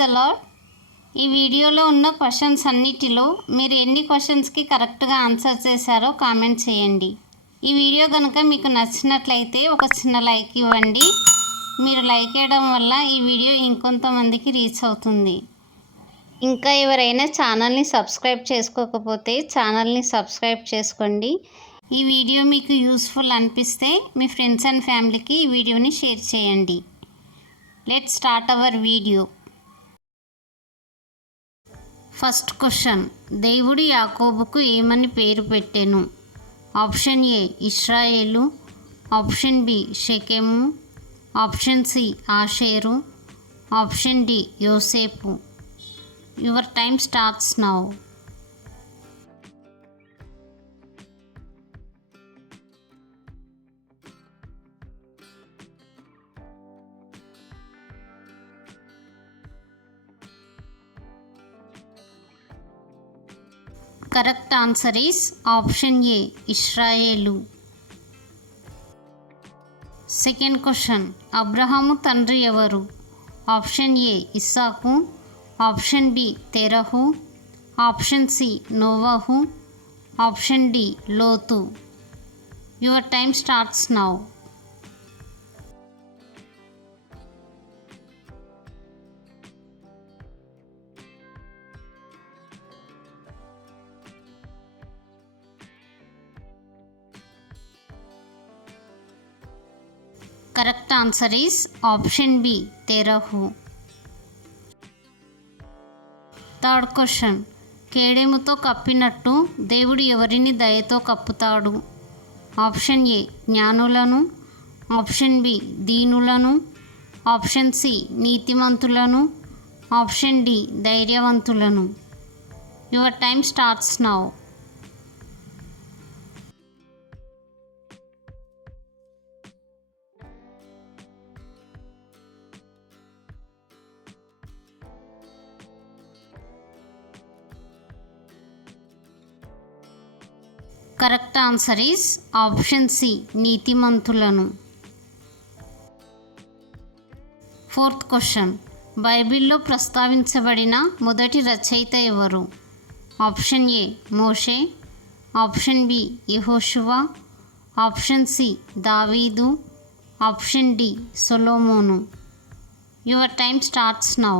The lord. ఈ వీడియోలో ఉన్న క్వశ్చన్స్ అన్నిటిలో మీరు ఎన్ని క్వశ్చన్స్కి కరెక్ట్గా ఆన్సర్ చేశారో కామెంట్ చేయండి. ఈ వీడియో కనుక మీకు నచ్చినట్లయితే ఒక చిన్న లైక్ ఇవ్వండి. మీరు లైక్ చేయడం వల్ల ఈ వీడియో ఇంకొంతమందికి రీచ్ అవుతుంది. ఇంకా ఎవరైనా ఛానల్ని సబ్స్క్రైబ్ చేసుకోకపోతే ఛానల్ని సబ్స్క్రైబ్ చేసుకోండి. ఈ వీడియో మీకు యూస్ఫుల్ అనిపిస్తే మీ ఫ్రెండ్స్ అండ్ ఫ్యామిలీకి ఈ వీడియోని షేర్ చేయండి. Let's start our video. First question, దేవుడు యాకోబుకు ఏమని పేరు పెట్టెను? ఆప్షన్ ఏ ఇశ్రాయేలు, ఆప్షన్ బి షెకెము, ఆప్షన్ సి ఆషేరు, ఆప్షన్ డి యోసేపు. Your time starts now. Correct answer is option A ఇశ్రాయేలు. సెకండ్ క్వశ్చన్, అబ్రహాము తండ్రి ఎవరు? ఆప్షన్ ఏ ఇస్సాకు, ఆప్షన్ బి తెరహు, ఆప్షన్ సి నోవహు, ఆప్షన్ డి లోతు. Your time starts now. Correct answer is option B తెరహు. థర్డ్ క్వశ్చన్, కేడెముతో కప్పినట్టు దేవుడు ఎవరిని దయతో కప్పుతాడు? ఆప్షన్ ఏ జ్ఞానులను, ఆప్షన్ బి దీనులను, ఆప్షన్ సి నీతిమంతులను, ఆప్షన్ డి ధైర్యవంతులను. Your time starts now. Correct answer is option C నీతిమంతులను. ఫోర్త్ క్వశ్చన్, బైబిల్లో ప్రస్తావించబడిన మొదటి రచయిత ఎవరు? ఆప్షన్ ఏ మోషే, ఆప్షన్ బి యెహోషువ, ఆప్షన్ సి దావీదు, ఆప్షన్ డి సొలొమోను. Your time starts now.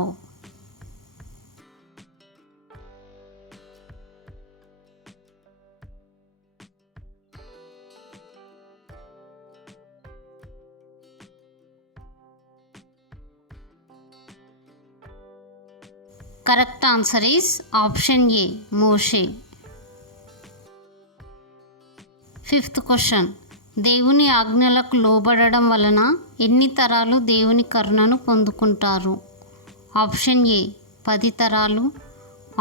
Correct answer is option A మోషే. ఫిఫ్త్ క్వశ్చన్, దేవుని ఆజ్ఞలకు లోబడడం వలన ఎన్ని తరాలు దేవుని కరుణను పొందుకుంటారు? ఆప్షన్ ఏ 10 తరాలు,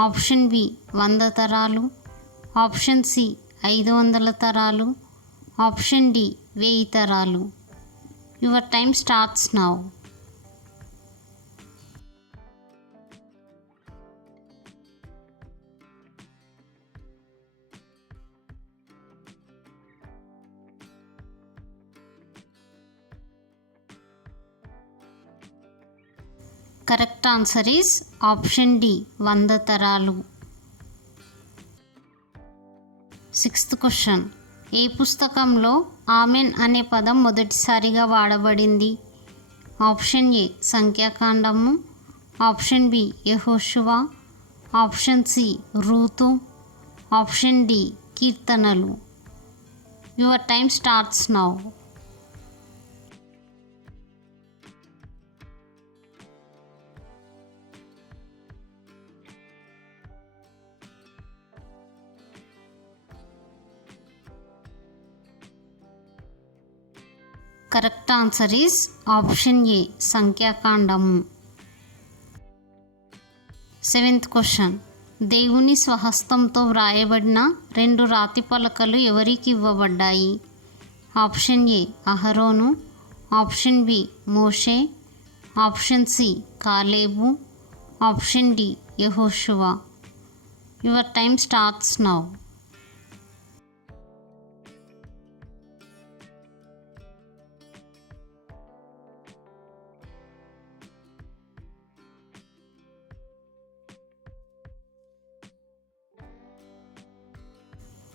ఆప్షన్ బి 100 తరాలు, ఆప్షన్ సి 500 తరాలు, ఆప్షన్ డి 1000 తరాలు. Your time starts now. Correct answer is option D 100 తరాలు. సిక్స్త్ క్వశ్చన్, ఏ పుస్తకంలో ఆమెన్ అనే పదం మొదటిసారిగా వాడబడింది? ఆప్షన్ ఏ సంఖ్యాకాండము, ఆప్షన్ బి యెహోషువ, ఆప్షన్ సి రూతు, ఆప్షన్ డి కీర్తనలు. Your time starts now. Correct answer is option A సంఖ్యాకాండము. సెవెంత్ క్వశ్చన్, దేవుని స్వహస్తంతో వ్రాయబడిన 2 రాతి పలకలు ఎవరికి ఇవ్వబడ్డాయి? ఆప్షన్ ఏ అహరోను, ఆప్షన్ బి మోషే, ఆప్షన్ సి కాలేబు, ఆప్షన్ డి యెహోషువ. Your time starts now.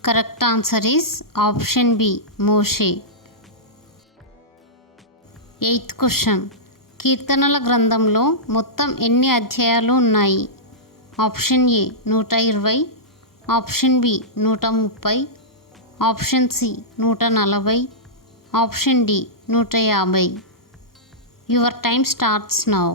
Correct answer is option B మోషే. 8th question. కీర్తనల గ్రంథంలో మొత్తం ఎన్ని అధ్యాయాలు ఉన్నాయి? Option A 120, option B 130, option C 140, option D 150. Your time starts now.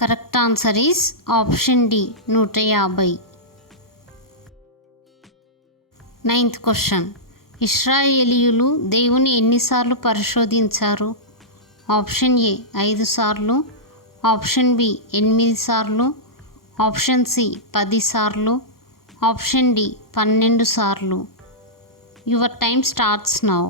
Correct answer is option D 150. 9th question. ఇశ్రాయేలీయులు దేవుని ఎన్నిసార్లు పరిశోధించారు? ఆప్షన్ ఏ 5 సార్లు, ఆప్షన్ బి 8 సార్లు, ఆప్షన్ సి 10 సార్లు, ఆప్షన్ డి 12 సార్లు. Your time starts now.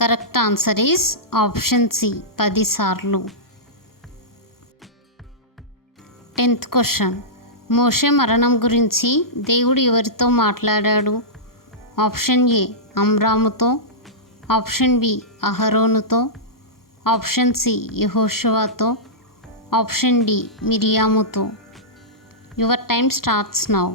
Correct answer is option C 10 సార్లు. 10th question. మోషే మరణం గురించి దేవుడు ఎవరితో మాట్లాడాడు? ఆప్షన్ ఏ అమ్రాముతో, ఆప్షన్ బి అహరోనుతో, ఆప్షన్ సి యెహోషువతో, ఆప్షన్ డి మిరియాముతో. Your time starts now.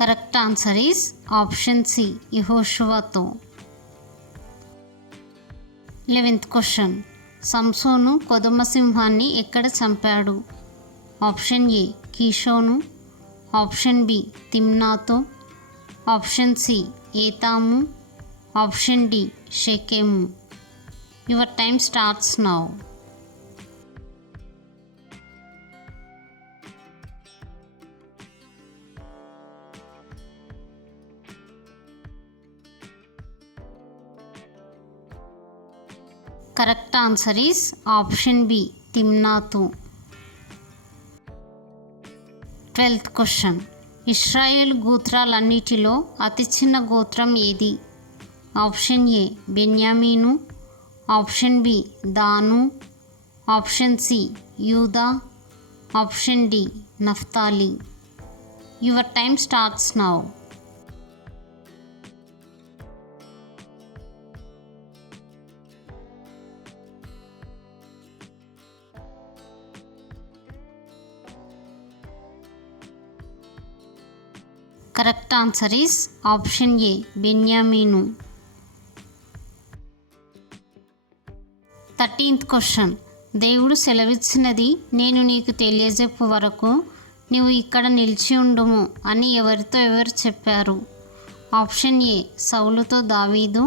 Correct answer is option C యెహోషువతో. 11th question. సంసోను కొదమ సింహాన్ని ఎక్కడ చంపాడు? ఆప్షన్ ఏ కీషోను, ఆప్షన్ బి తిమ్నాతో, ఆప్షన్ సి ఏతాము, ఆప్షన్ డి షెకెము. Your time starts now. Correct answer is option B తిమ్నాతు. 12th question. ఇశ్రాయేల్ గోత్రాలన్నిటిలో అతి చిన్న గోత్రం ఏది? ఆప్షన్ ఏ బెన్యామీను, ఆప్షన్ బి దాను, ఆప్షన్ సి యూదా, ఆప్షన్ డి నఫ్తాలి. Your time starts now. Correct answer is option A బెన్యామీను. 13th question. దేవుడు సెలవిచ్చినది నేను నీకు తెలియజెప్పు వరకు నీవు ఇక్కడ నిలిచి ఉండుము అని ఎవరు చెప్పారు? ఆప్షన్ ఏ సౌలుతో దావీదు,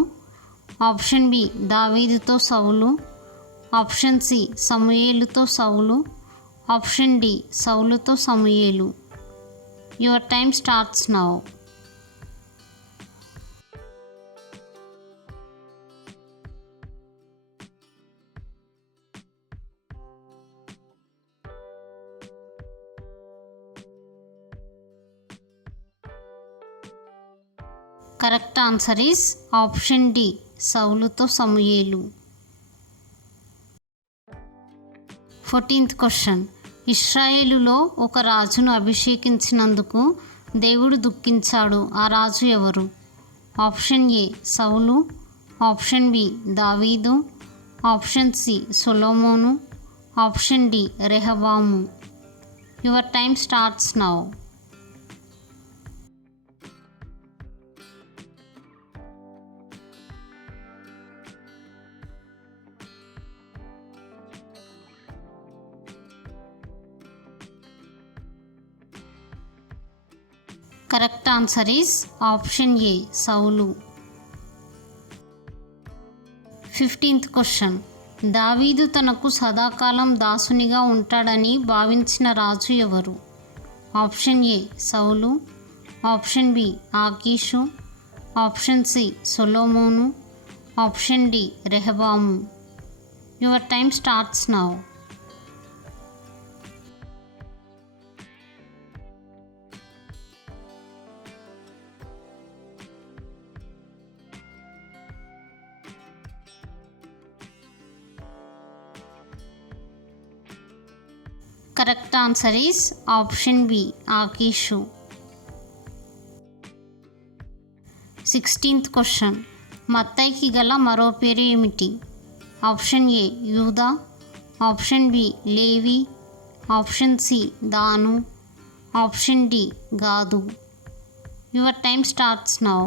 ఆప్షన్ బి దావీదుతో సౌలు, ఆప్షన్ సి సమూయేలుతో సౌలు, ఆప్షన్ డి సౌలుతో సమూయేలు. Your time starts now. Correct answer is option D సౌలుతో సమూయేలు. 14th question. ఇశ్రాయేలులో ఒక రాజును అభిషేకించినందుకు దేవుడు దుఃఖించాడు. ఆ రాజు ఎవరు? ఆప్షన్ ఏ సౌలు, ఆప్షన్ బి దావీదు, ఆప్షన్ సి సొలొమోను, ఆప్షన్ డి రెహబాము. Your time starts now. Correct answer is option A సౌలు. 15th question. దావీదు తనకు సదాకాలం దాసునిగా ఉంటాడని భావించిన రాజు ఎవరు? ఆప్షన్ ఏ సౌలు, ఆప్షన్ బి ఆకీషు, ఆప్షన్ సి సొలొమోను, ఆప్షన్ డి రెహబాము. Your time starts now. Correct answer is option B ఆకీషు. 16th question. మత్తయికి గల మరో పేరు ఏమిటి? ఆప్షన్ ఏ యూదా, ఆప్షన్ బి లేవి, ఆప్షన్ సి దాను, ఆప్షన్ డి గాదు. Your time starts now.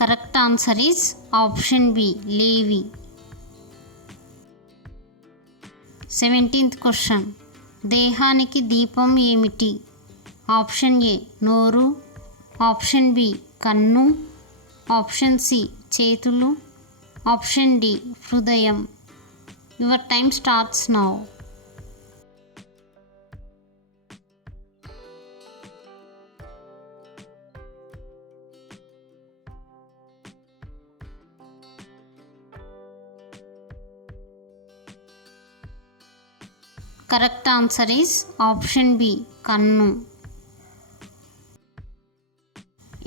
Correct answer is option B లేవి. 17th question. దేహానికి దీపం ఏమిటి? ఆప్షన్ ఏ నోరు, ఆప్షన్ బి కన్ను, ఆప్షన్ సి చేతులు, ఆప్షన్ డి హృదయం. Your time starts now. Correct answer is option B కన్ను.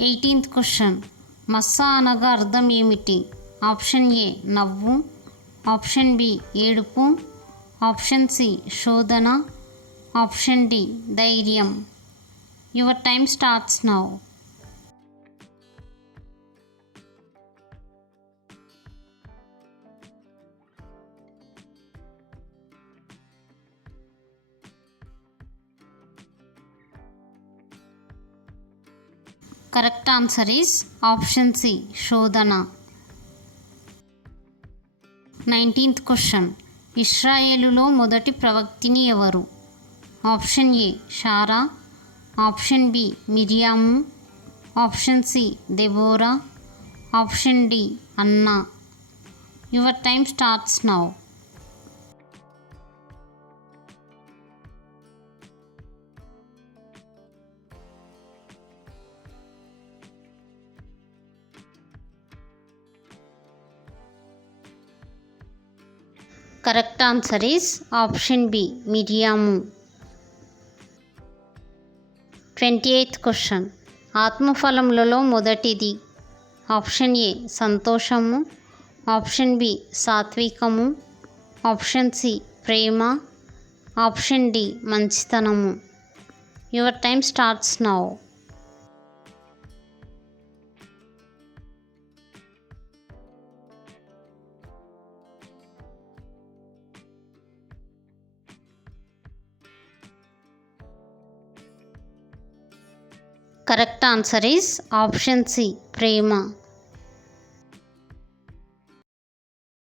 18th question. మస్సా అనగా అర్థం ఏమిటి? ఆప్షన్ ఏ నవ్వు, ఆప్షన్ బి ఏడుపు, ఆప్షన్ సి శోధన, ఆప్షన్ డి ధైర్యం. Your time starts now. Correct answer is option C శోధన. 19th question. ఇశ్రాయేలులో మొదటి ప్రవక్తిని ఎవరు? Option A Sarah, option B మిరియాము, option C Deborah, option D Anna. Your time starts now. Correct answer is option B మిరియాము. 28th question. ఆత్మఫలములలో మొదటిది? Option A సంతోషము, ఆప్షన్ బి సాత్వికము, ఆప్షన్ సి ప్రేమ, ఆప్షన్ డి మంచితనము. Your time starts now. Correct answer is option C Prema.